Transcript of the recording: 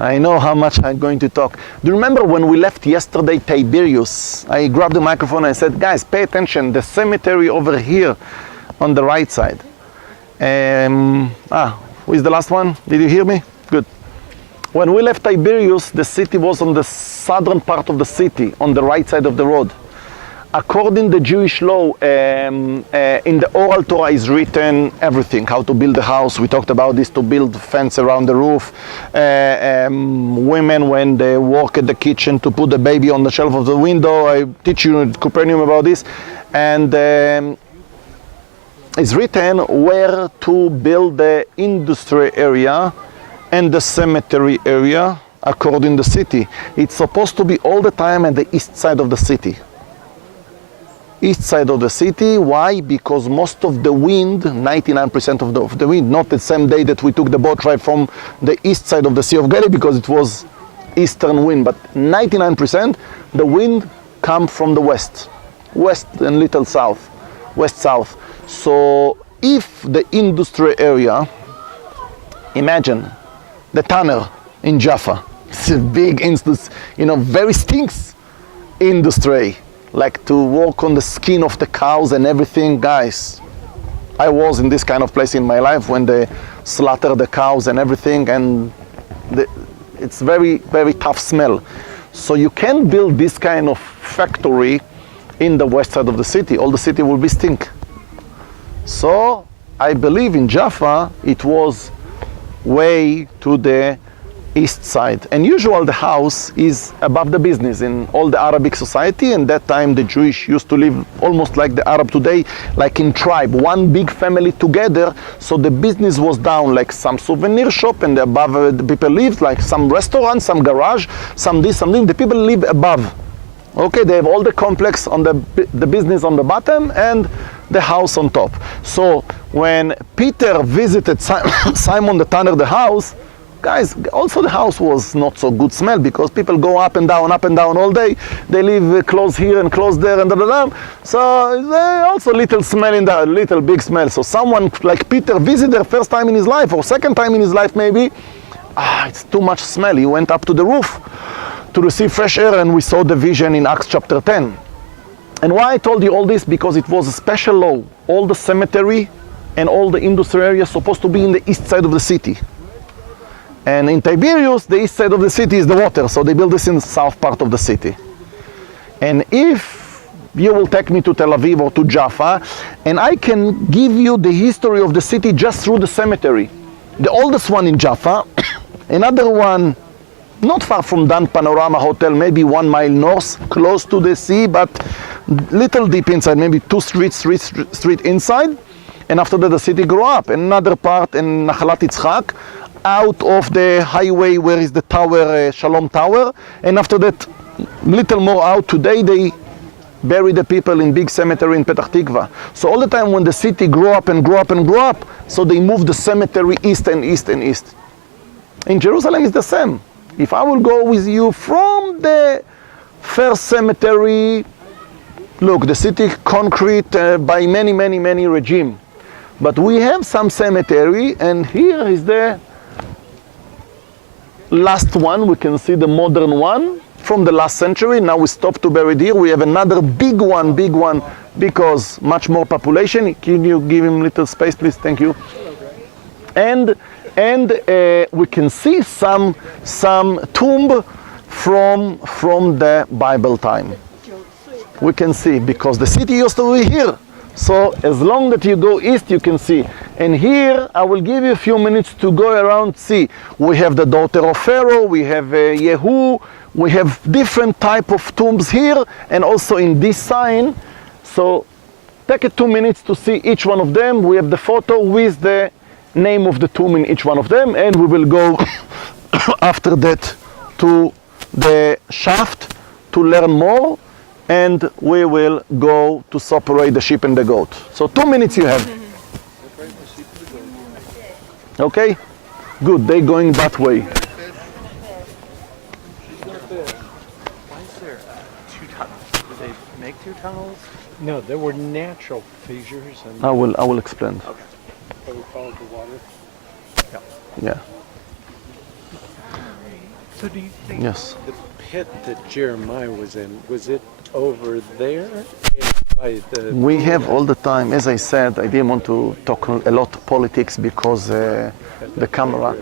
I know how much I'm going to talk. Do you remember when we left yesterday Tiberius? I grabbed the microphone and I said, guys, pay attention, the cemetery over here on the right side. Who is the last one? Did you hear me? Good. When we left Tiberius, the city was on the southern part of the city, on the right side of the road. According to the Jewish law, in the oral Torah is written everything, how to build a house. We talked about this, to build fence around the roof. Women, when they work at the kitchen, to put the baby on the shelf of the window. I teach you at Capernaum about this. And it's written where to build the industry area and the cemetery area according to the city. It's supposed to be all the time at the east side of the city. East side of the city. Why? Because most of the wind, 99% of the wind, not the same day that we took the boat ride from the east side of the Sea of Galilee, because it was eastern wind, but 99% the wind come from the west and little south, west-south. So if the industry area, imagine the tanner in Jaffa, it's a big instance, very stinks industry. Like to work on the skin of the cows and everything. Guys, I was in this kind of place in my life when they slaughter the cows and everything, and it's very, very tough smell. So you can build this kind of factory in the west side of the city. All the city will be stink. So I believe in Jaffa it was way to the east side, and usually the house is above the business in all the Arabic society. And that time the Jewish used to live almost like the Arab today, like in tribe, one big family together. So the business was down, like some souvenir shop, and above the people lived, like some restaurant, some garage, some this, something. The people live above. Okay, they have all the complex on the business on the bottom and the house on top. So when Peter visited Simon the tanner the house, guys, also the house was not so good smell, because people go up and down all day. They leave clothes here and clothes there and da. So also little smell in there, little big smell. So someone like Peter visited first time in his life, or second time in his life maybe, it's too much smell. He went up to the roof to receive fresh air, and we saw the vision in Acts chapter 10. And why I told you all this? Because it was a special law. All the cemetery and all the industry area supposed to be in the east side of the city. And in Tiberius, the east side of the city is the water, so they built this in the south part of the city. And if you will take me to Tel Aviv or to Jaffa, and I can give you the history of the city just through the cemetery. The oldest one in Jaffa, another one not far from Dan Panorama Hotel, maybe 1 mile north, close to the sea, but little deep inside, maybe 2 streets inside. And after that the city grew up. Another part in Nachalat Yitzchak, out of the highway where is the tower, Shalom Tower, and after that little more out. Today they bury the people in big cemetery in Petach Tikva. So all the time when the city grew up, so they moved the cemetery east and east and east. In Jerusalem it's the same. If I will go with you from the first cemetery, look, the city concrete by many regime, but we have some cemetery, and here is the last one. We can see the modern one from the last century. Now we stop to bury it here. We have another big one, because much more population. Can you give him little space, please? Thank you. And we can see some tomb from the Bible time. We can see, because the city used to be here. So as long that you go east, you can see. And here, I will give you a few minutes to go around, see. We have the daughter of Pharaoh, we have Yehu, we have different type of tombs here, and also in this sign. So take 2 minutes to see each one of them. We have the photo with the name of the tomb in each one of them, and we will go after that to the shaft to learn more. And we will go to separate the sheep and the goat. So 2 minutes you have. Okay? Good, they're going that way. Why is there 2 tunnels? Did they make 2 tunnels? No, there were natural fissures. And I will explain. Okay. we followed the water. Yeah. So do you think Yes. the pit that Jeremiah was it over there by the... We have all the time, as I said, I didn't want to talk a lot politics because the camera.